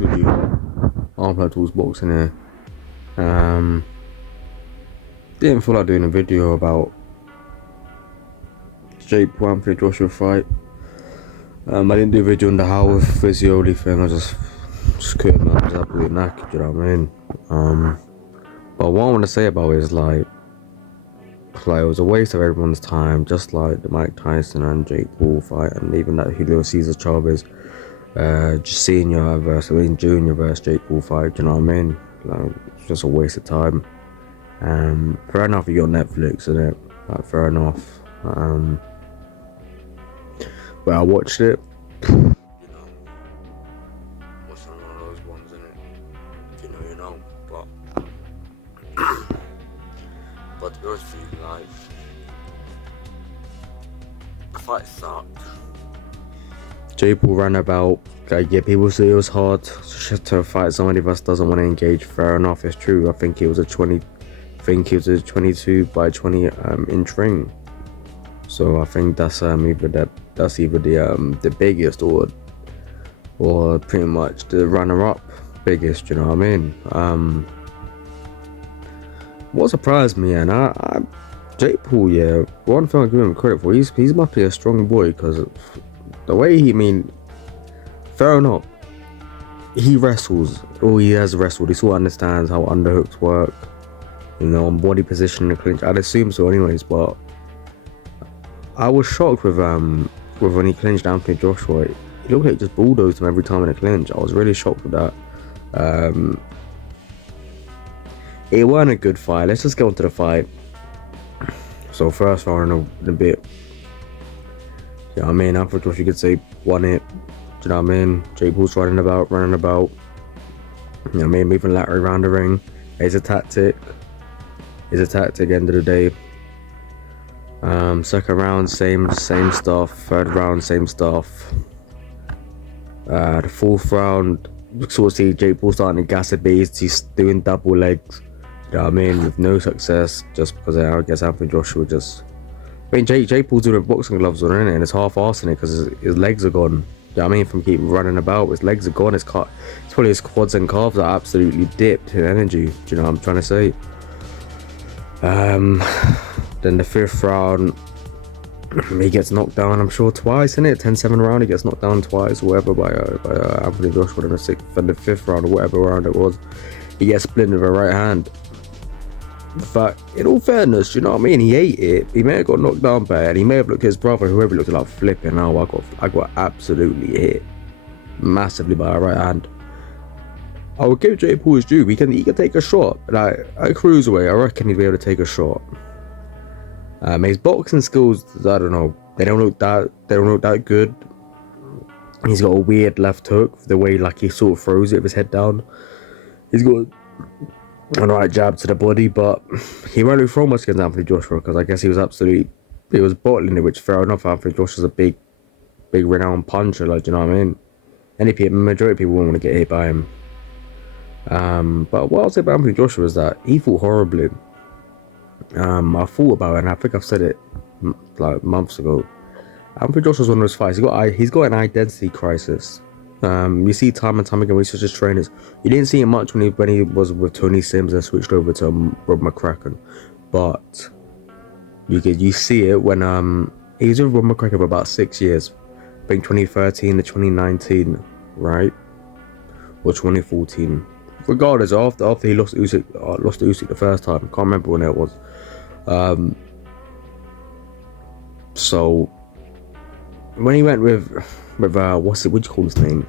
honest with you, Armplug Tools boxing here. Didn't feel like doing a video about Jake Paul Anthony Joshua fight. I didn't do a video on the Howard Physioli thing. I just couldn't. I was absolutely knackered. You know what I mean? But what I want to say about it is like it was a waste of everyone's time, just like the Mike Tyson and Jake Paul fight, and even that Julio Cesar Chavez Junior versus Jake Paul fight. You know what I mean? Like, it's just a waste of time. Fair enough, you got Netflix, innit? Like, fair enough. But I watched it. You know, watching one of those ones, innit? You know. But to be honest with you, like, the fight sucked. Jake Paul ran about. Like, yeah, people say it was hard to fight somebody that doesn't want to engage. Fair enough, it's true. I think it was a 22 by 20 inch ring. So I think that's either the biggest or pretty much the runner-up biggest. You know what I mean? What surprised me, and Jake Paul, yeah, one thing I give him credit for, he's must be a strong boy, because the way fair enough, he wrestles, or he has wrestled, he sort of understands how underhooks work, on body position in the clinch. I'd assume so anyways, but I was shocked with when he clinched Anthony Joshua. He looked like he just bulldozed him every time in a clinch. I was really shocked with that. It wasn't a good fight. Let's just get on to the fight. So first round in a bit. You know what I mean? Anthony Joshua, you could say, won it. Do you know what I mean? Jake Paul's running about. You know what I mean? Moving laterally around the ring. It's a tactic. End of the day. Second round, same stuff. Third round, same stuff. The fourth round, sort of see Jake Paul starting to gas a bit. He's doing double legs. You know what I mean? With no success, just because I guess Anthony Joshua just. I mean, Jake Paul's doing boxing gloves on, innit? And it's half-assing it because his legs are gone. You know what I mean? From keep running about, his legs are gone. It's probably his quads and calves are absolutely dipped in energy. Do you know what I'm trying to say? Then the fifth round, he gets knocked down, I'm sure twice, innit? 10-7 round, he gets knocked down twice or whatever by Anthony Joshua in the fifth round or whatever round it was. He gets split with a right hand. But in all fairness, you know what I mean? He ate it. He may have got knocked down bad. He may have looked at his brother, whoever looked like flipping. Now I got absolutely hit massively by a right hand. I would give Jake Paul his due. He can take a shot. Like at cruiserweight, I reckon he'd be able to take a shot. His boxing skills, I don't know. They don't look that good. He's got a weird left hook. The way like he sort of throws it with his head down. He's got a right jab to the body, but he won't really throw much against Anthony Joshua because I guess he was bottling it. Which fair enough. Anthony Joshua's a big renowned puncher. Like, you know what I mean? Majority of people won't want to get hit by him. But what I'll say about Anthony Joshua is that he fought horribly. I thought about it, and I think I've said it like months ago. Anthony Joshua's one of those fights. He's got an identity crisis. You see time and time again when he switches trainers. You didn't see it much when he was with Tony Sims and switched over to Rob McCracken, but you see it when he was with Rob McCracken for about 6 years. I think 2013 to 2019, right, or 2014. Regardless, after he lost to Usyk the first time, can't remember when it was. So when he went with what do you call his name?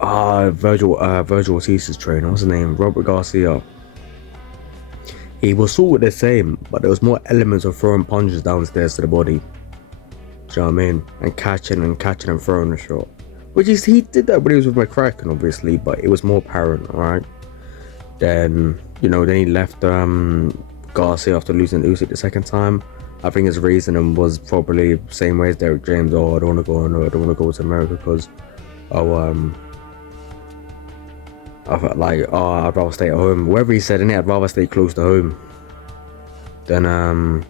Virgil Ortiz's trainer. What's his name? Robert Garcia. He was sort of the same, but there was more elements of throwing punches downstairs to the body. Do you know what I mean? And catching and throwing a shot. Which he did that when he was with McCracken, obviously, but it was more apparent, alright? Then he left Garcia after losing to Usyk the second time. I think his reasoning was probably the same way as Derek James. I don't want to go to America because I felt like I'd rather stay at home. Whatever he said in it, I'd rather stay close to home. Then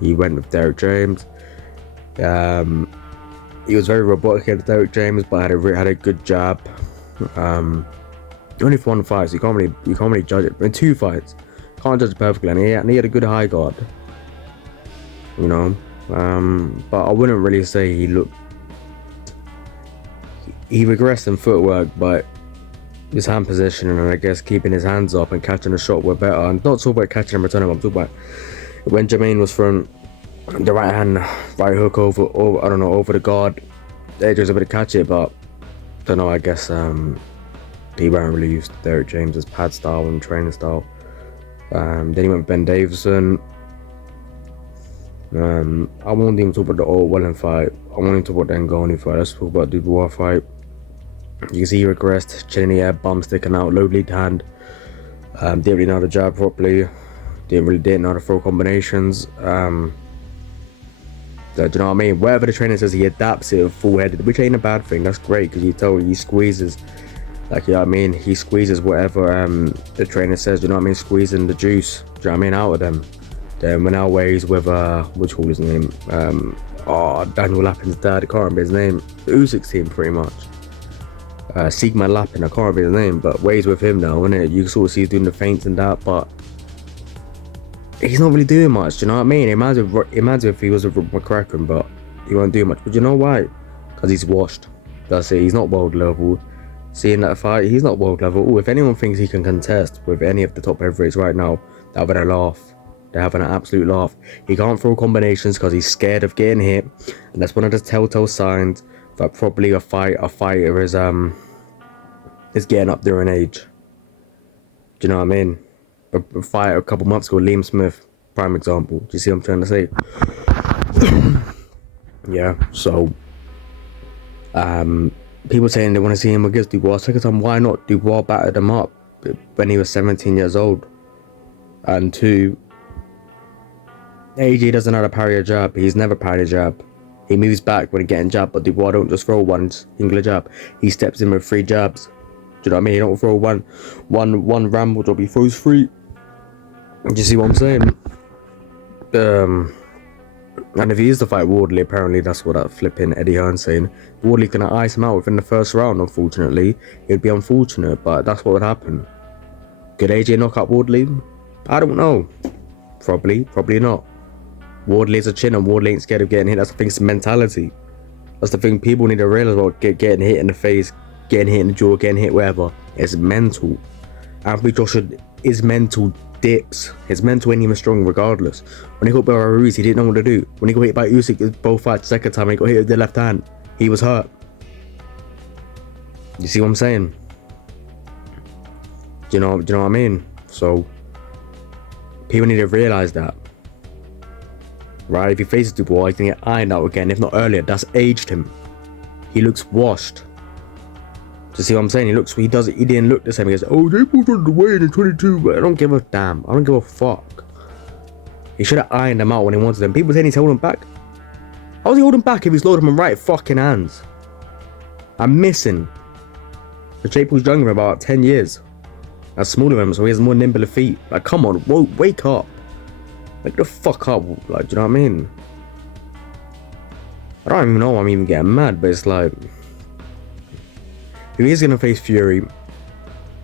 he went with Derek James. He was very robotic against Derek James, but had a good jab. Only for 1 fight, so you can't really judge it. In 2 fights, can't judge it perfectly, and he had a good high guard, you know. But I wouldn't really say he regressed in footwork, but his hand positioning and I guess keeping his hands up and catching a shot were better. And not talking about catching and returning, I'm talking about when Jermaine was throwing the right hook over the guard. AJ was able to catch it, but don't know. I guess he weren't really used to Derrick James's pad style and training style. Then he went with Ben Davison. I won't even talk about the Wellen fight. I won't even talk about the Ngannou fight. Let's talk about the Dubois fight. You can see he regressed, chin in the air, bum sticking out, low lead hand. Didn't really know how to jab properly. Didn't know how to throw combinations. Do you know what I mean? Whatever the trainer says, he adapts it full-headed, which ain't a bad thing. That's great, because you tell he squeezes, like, you know what I mean? He squeezes whatever the trainer says, you know what I mean? Squeezing the juice, do you know what I mean? Out of them. Then when Always with, what do you call his name? Daniel Lappin's dad, I can't remember his name. The Usyk's team, pretty much. Sigma Lappin, I can't remember his name, but Wade's with him now, isn't it? You can sort of see he's doing the feints and that, but he's not really doing much, do you know what I mean? Imagine if he was with McCracken, but he won't do much. But you know why? Because he's washed. That's it, he's not world level. Seeing that fight, he's not world level. Ooh, if anyone thinks he can contest with any of the top heavyweights right now, they're having a laugh. They're having an absolute laugh. He can't throw combinations because he's scared of getting hit, and that's one of the telltale signs that probably a fighter is getting up there in age. Do you know what I mean? A fighter a couple months ago, Liam Smith, prime example. Do you see what I'm trying to say? Yeah, so people saying they want to see him against Dubois. Second time, why not? Dubois battered him up when he was 17 years old. And 2, AJ doesn't know how to parry a jab. He's never parried a jab. He moves back when he's getting jabbed, but Dubois don't just throw one singular jab. He steps in with 3 jabs. Do you know what I mean? He don't throw one ramble job. He throws 3. Do you see what I'm saying? And if he is to fight Wardley, apparently that's what that flipping Eddie Hearn's saying. Wardley's gonna ice him out within the first round. Unfortunately, it'd be unfortunate, but that's what would happen. Could AJ knock out Wardley? I don't know. Probably not. Wardley's a chin and Wardley ain't scared of getting hit. That's the thing, it's mentality. That's the thing people need to realize about getting hit in the face, getting hit in the jaw, getting hit wherever. It's mental. Anthony Joshua, his mental dips. His mental ain't even strong regardless. When he got by Ruiz, he didn't know what to do. When he got hit by Usyk both fights, second time he got hit with the left hand, he was hurt. You see what I'm saying? Do you know what I mean? So people need to realize that. Right, if he faces Dubois, he's gonna get ironed out again, if not earlier. That's aged him. He looks washed. Do you see what I'm saying? He didn't look the same. He goes, oh, they moved on the way in 22, but I don't give a damn. I don't give a fuck. He should have ironed him out when he wanted them. People saying he's holding back. How was he holding back if he's loading him right fucking hands? I'm missing. The Jake Paul's younger than about 10 years. That's smaller than him, so he has more nimble feet. Like, come on, whoa, wake up. Wake the fuck up, like, do you know what I mean? I don't even know I'm even getting mad, but it's like, if he's gonna face Fury,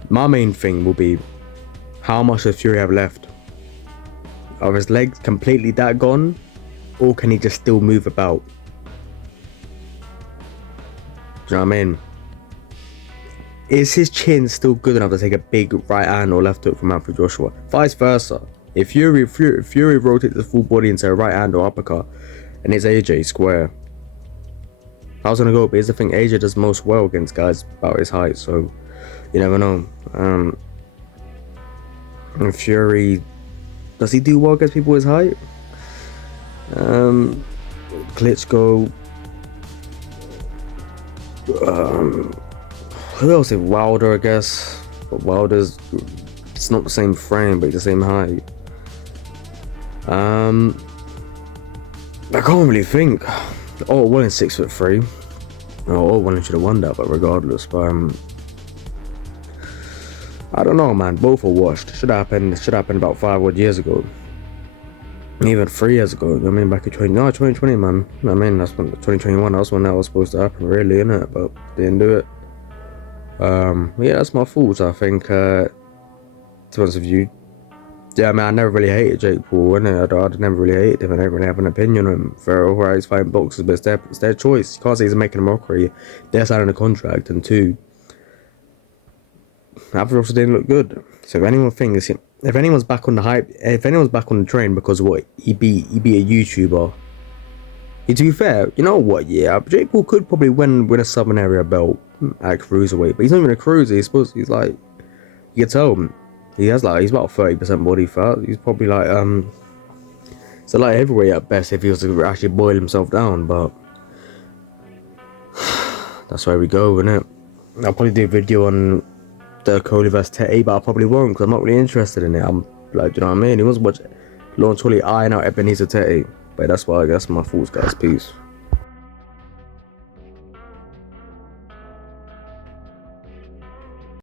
my main thing will be, how much does Fury have left? Are his legs completely that gone? Or can he just still move about? Do you know what I mean? Is his chin still good enough to take a big right hand or left hook from Anthony Joshua? Vice versa. If Fury rotates the full body into a right hand or uppercut, and it's AJ square, I was gonna go, but here's the thing: AJ does most well against guys about his height, so you never know. And Fury, does he do well against people his height? Klitschko. Who else? Wilder, I guess. But Wilder's, it's not the same frame, but he's the same height. I can't really think. Oh, Welling's 6'3". Oh, Welling should have won that, but regardless, I don't know, man. Both are washed. Should have happened about 5 odd years ago. Even 3 years ago. I mean, back in 2020, man. I mean, that's when 2021. That's when that was supposed to happen, really, innit? But they didn't do it. Yeah, that's my thoughts. I think, to be honest with you, yeah, I mean, I never really hated Jake Paul, and I never really hated him. I don't really have an opinion on him for where he's fighting boxers, but it's their choice. You can't say he's making a mockery. They're signing a contract, and two, Alfred also didn't look good. So if anyone's back on the hype, if anyone's back on the train because of what he beat a YouTuber. To be fair, you know what? Yeah, Jake Paul could probably win a Southern area belt at cruiserweight, but he's not even a cruiser. He's like, you can tell him. He's about 30% body fat. He's probably like so like heavyweight at best if he was to actually boil himself down. But that's where we go, innit? I'll probably do a video on the Coley vs Tete, but I probably won't because I'm not really interested in it. I'm like, you know what I mean? He was watching Lawrence Tully iron out Ebenezer Tete, but that's my thoughts, guys. Peace.